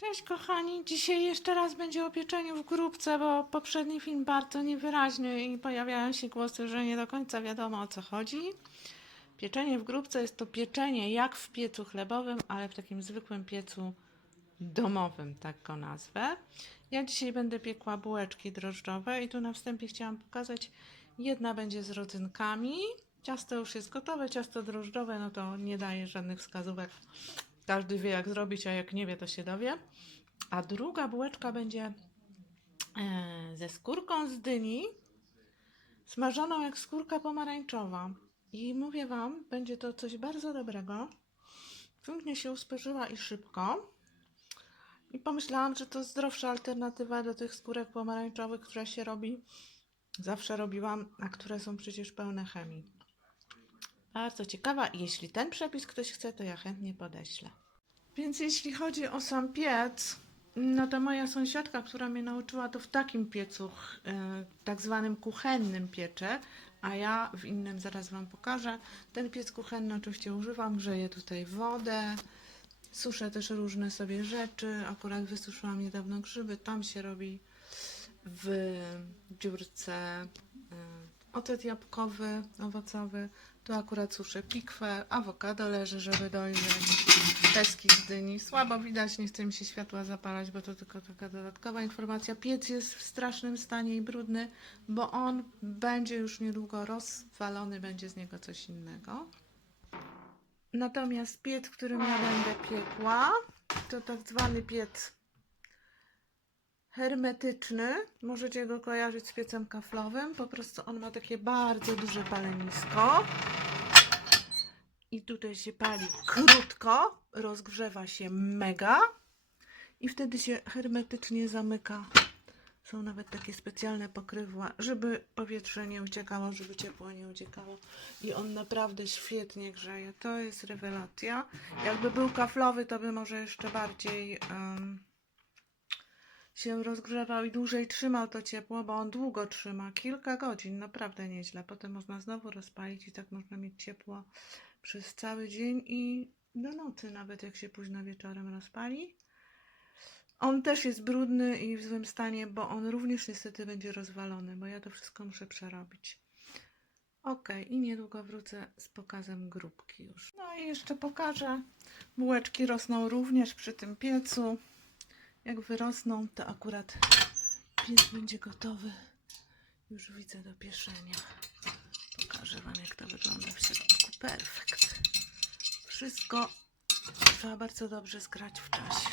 Cześć kochani, dzisiaj jeszcze raz będzie o pieczeniu w grupce, bo poprzedni film bardzo niewyraźny i pojawiają się głosy, że nie do końca wiadomo o co chodzi. Pieczenie w grupce jest to pieczenie jak w piecu chlebowym, ale w takim zwykłym piecu domowym, tak go nazwę. Ja dzisiaj będę piekła bułeczki drożdżowe i tu na wstępie chciałam pokazać, jedna będzie z rodzynkami. Ciasto już jest gotowe, ciasto drożdżowe, no to nie daje żadnych wskazówek. Każdy wie jak zrobić, a jak nie wie, to się dowie. A druga bułeczka będzie e, ze skórką z dyni, smażoną jak skórka pomarańczowa. I mówię Wam, będzie to coś bardzo dobrego. Pięknie się uspożyła i szybko. I pomyślałam, że to zdrowsza alternatywa do tych skórek pomarańczowych, które się robi, zawsze robiłam, a które są przecież pełne chemii. Bardzo ciekawa. Jeśli ten przepis ktoś chce, to ja chętnie podeślę. Więc jeśli chodzi o sam piec, no to moja sąsiadka, która mnie nauczyła, to w takim piecu, e, tak zwanym kuchennym piecze, a ja w innym zaraz Wam pokażę. Ten piec kuchenny oczywiście używam, grzeję tutaj wodę, suszę też różne sobie rzeczy. Akurat wysuszyłam niedawno grzyby, tam się robi w dziurce y, ocet jabłkowy, owocowy. Tu akurat suszę pikwę, awokado leży, żeby dojrzeć, peski z dyni. Słabo widać, nie chce mi się światła zapalać, bo to tylko taka dodatkowa informacja. Piec jest w strasznym stanie i brudny, bo on będzie już niedługo rozwalony, będzie z niego coś innego. Natomiast piec, którym ja będę piekła, to tak zwany piec hermetyczny. Możecie go kojarzyć z piecem kaflowym. Po prostu on ma takie bardzo duże palenisko. I tutaj się pali krótko, rozgrzewa się mega i wtedy się hermetycznie zamyka. Są nawet takie specjalne pokrywła, żeby powietrze nie uciekało, żeby ciepło nie uciekało. I on naprawdę świetnie grzeje. To jest rewelacja. Jakby był kaflowy, to by może jeszcze bardziej em, się rozgrzewał i dłużej trzymał to ciepło, bo on długo trzyma, kilka godzin, naprawdę nieźle. Potem można znowu rozpalić i tak można mieć ciepło przez cały dzień i do nocy, nawet jak się późno wieczorem rozpali. On też jest brudny i w złym stanie, bo on również niestety będzie rozwalony, bo ja to wszystko muszę przerobić. Ok, i niedługo wrócę z pokazem grupki już. No i jeszcze pokażę. Bułeczki rosną również przy tym piecu. Jak wyrosną, to akurat piec będzie gotowy. Już widzę do pieszenia. Pokażę Wam, jak to wygląda w środku. Perfekt. Wszystko trzeba bardzo dobrze zgrać w czasie.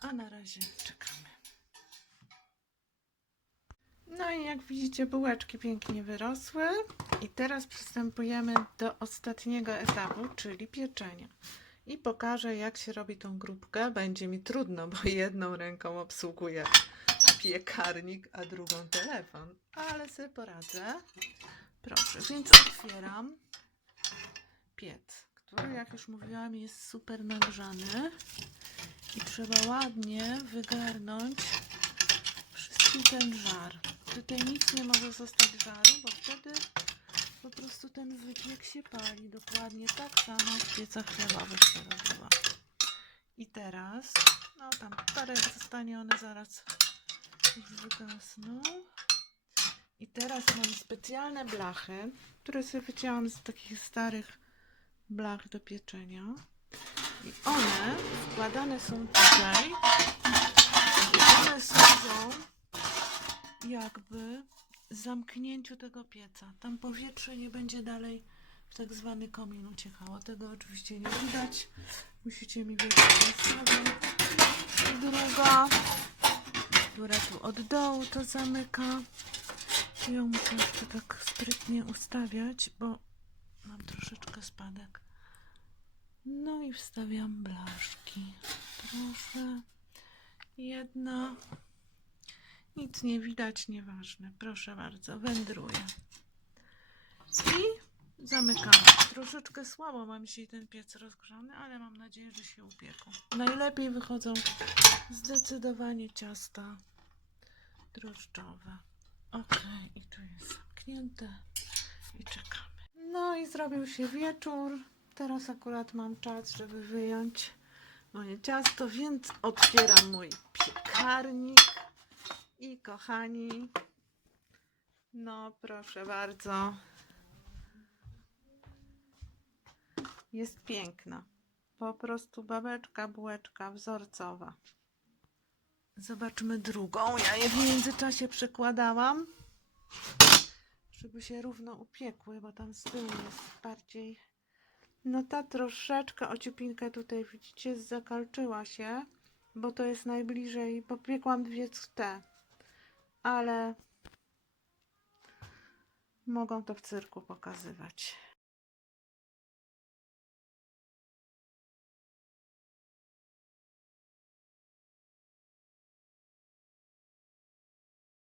A na razie czekamy. No i jak widzicie, bułeczki pięknie wyrosły. I teraz przystępujemy do ostatniego etapu, czyli pieczenia. I pokażę, jak się robi tą grupkę. Będzie mi trudno, bo jedną ręką obsługuję piekarnik, a drugą telefon. Ale sobie poradzę. Proszę, więc otwieram piec, który, jak już mówiłam, jest super nagrzany. I trzeba ładnie wygarnąć wszystki ten żar. Tutaj nic nie może zostać żaru, bo wtedy po prostu ten wypiek się pali. Dokładnie tak samo w piecach chlebowych się robiła. I teraz, no tam parę zostanie one zaraz wygasną. I teraz mam specjalne blachy, które sobie wycięłam z takich starych blach do pieczenia. I one wkładane są tutaj. I one służą jakby zamknięciu tego pieca. Tam powietrze nie będzie dalej w tak zwany komin uciekało. Tego oczywiście nie widać. Musicie mi. I druga, która tu od dołu to zamyka. Ją muszę jeszcze tak sprytnie ustawiać, bo mam troszeczkę spadek. No i wstawiam blaszki. Proszę. Jedna. Nic nie widać, nieważne. Proszę bardzo, wędruję. I zamykam. Troszeczkę słabo mam dzisiaj ten piec rozgrzany, ale mam nadzieję, że się upieką. Najlepiej wychodzą zdecydowanie ciasta drożdżowe. Ok, i tu jest zamknięte i czekamy. No i zrobił się wieczór. Teraz akurat mam czas, żeby wyjąć moje ciasto, więc otwieram mój piekarnik. I kochani, no proszę bardzo, jest piękna. Po prostu babeczka, bułeczka wzorcowa. Zobaczmy drugą. Ja je w międzyczasie przekładałam, żeby się równo upiekły, bo tam z tyłu jest bardziej. No ta troszeczkę ociupinkę tutaj widzicie zakalczyła się, bo to jest najbliżej. Popiekłam dwie te, ale mogą to w cyrku pokazywać.